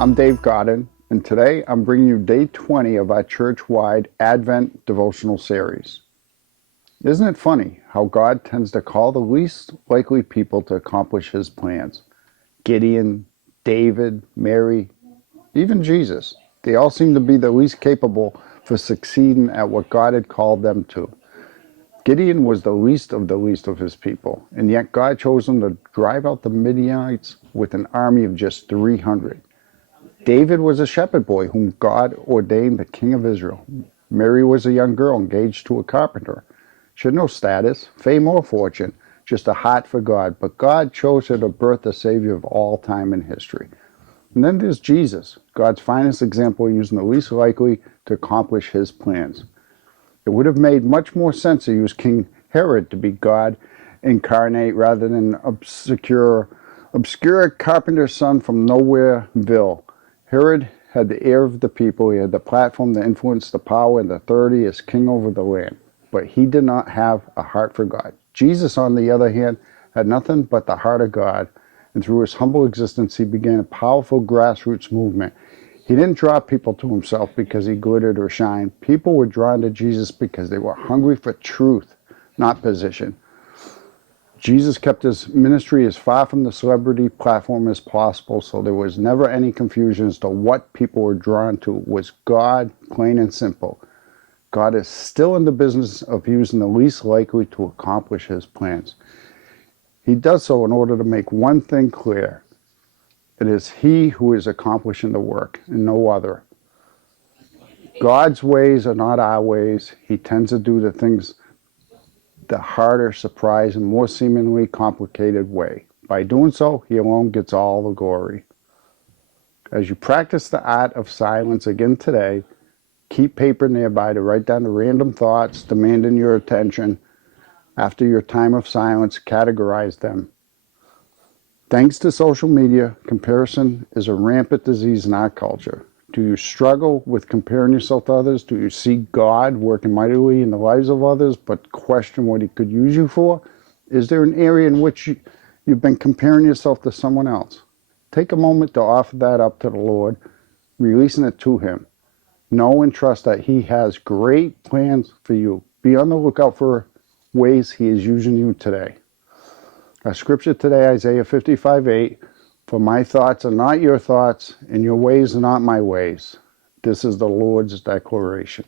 I'm Dave Godin, and today I'm bringing you day 20 of our church-wide Advent devotional series. Isn't it funny how God tends to call the least likely people to accomplish his plans? Gideon, David, Mary, even Jesus. They all seem to be the least capable for succeeding at what God had called them to. Gideon was the least of his people, and yet God chose him to drive out the Midianites with an army of just 300. David was a shepherd boy whom God ordained the king of Israel. Mary was a young girl engaged to a carpenter. She had no status, fame, or fortune, just a heart for God, but God chose her to birth the Savior of all time in history. And then there's Jesus, God's finest example using the least likely to accomplish his plans. It would have made much more sense to use King Herod to be God incarnate rather than obscure carpenter's son from Nowhereville. Herod had the ear of the people, he had the platform, the influence, the power, and the authority as king over the land. But he did not have a heart for God. Jesus, on the other hand, had nothing but the heart of God, and through his humble existence, he began a powerful grassroots movement. He didn't draw people to himself because he glittered or shined. People were drawn to Jesus because they were hungry for truth, not position. Jesus kept his ministry as far from the celebrity platform as possible, so there was never any confusion as to what people were drawn to was God, plain and simple. God is still in the business of using the least likely to accomplish his plans. He does so in order to make one thing clear. It is he who is accomplishing the work and no other. God's ways are not our ways. He tends to do the things the harder, surprise, and more seemingly complicated way. By doing so, he alone gets all the glory. As you practice the art of silence again today, keep paper nearby to write down the random thoughts demanding your attention. After your time of silence, categorize them. Thanks to social media, comparison is a rampant disease in our culture. Do you struggle with comparing yourself to others? Do you see God working mightily in the lives of others, but question what he could use you for? Is there an area in which you've been comparing yourself to someone else? Take a moment to offer that up to the Lord, releasing it to him. Know and trust that he has great plans for you. Be on the lookout for ways he is using you today. Our scripture today, Isaiah 55:8, for my thoughts are not your thoughts, and your ways are not my ways. This is the Lord's declaration.